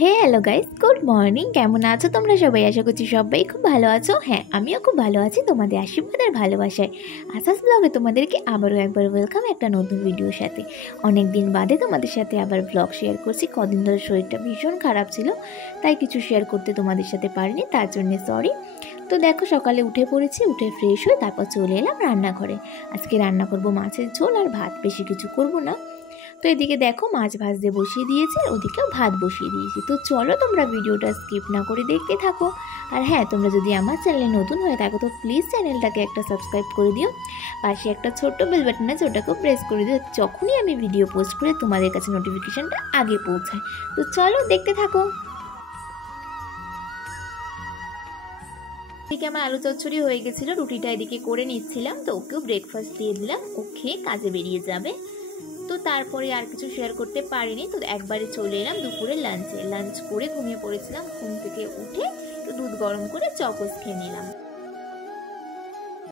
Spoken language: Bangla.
হে হ্যালো গাইস, গুড মর্নিং। কেমন আছো তোমরা সবাই? আশা করছি সবাই খুব ভালো আছো। হ্যাঁ, আমিও খুব ভালো আছি তোমাদের আশীর্বাদ আর ভালোবাসায়। আসাস ব্লগে তোমাদেরকে আবারও একবার ওয়েলকাম একটা নতুন ভিডিওর সাথে। অনেক দিন বাদে তোমাদের সাথে আবার ব্লগ শেয়ার করছি। কদিন ধরে শরীরটা ভীষণ খারাপ ছিল, তাই কিছু শেয়ার করতে তোমাদের সাথে পারিনি, তার জন্য সরি। তো দেখো, সকালে উঠে পড়েছি, উঠে ফ্রেশ হয়ে তারপর চলে এলাম রান্নাঘরে। আজকে রান্না করব মাছের ঝোল আর ভাত, বেশি কিছু করব না। তো এদিকে দেখো মাছ ভাজতে বসিয়ে দিয়েছি, ওদিকেও ভাত বসিয়ে দিয়েছি। তো চলো তোমরা ভিডিওটা স্কিপ না করে দেখতে থাকো। আর হ্যাঁ, তোমরা যদি আমার চ্যানেলে নতুন হয়ে থাকো তো প্লিজ চ্যানেলটাকে একটা সাবস্ক্রাইব করে দিও। পাশে একটা ছোট্ট বেল বাটন আছে, ওটাকেও প্রেস করে দিও, যখনই আমি ভিডিও পোস্ট করে তোমাদের কাছে নোটিফিকেশানটা আগে পৌঁছায়। তো চলো দেখতে থাকো। এদিকে আমার আলু চচ্চড়ি হয়ে গেছিলো, রুটিটা এদিকে করে নিচ্ছিলাম। তো ওকেও ব্রেকফাস্ট দিয়ে দিলাম, ও খেয়ে কাজে বেরিয়ে যাবে। তো তারপরে আর কিছু শেয়ার করতে পারিনি। তো একবারে চলে এলাম দুপুরে লাঞ্চ করে ঘুমিয়ে পড়েছিলাম। ঘুম থেকে উঠে একটু দুধ গরম করে চকোস খেয়ে নিলাম।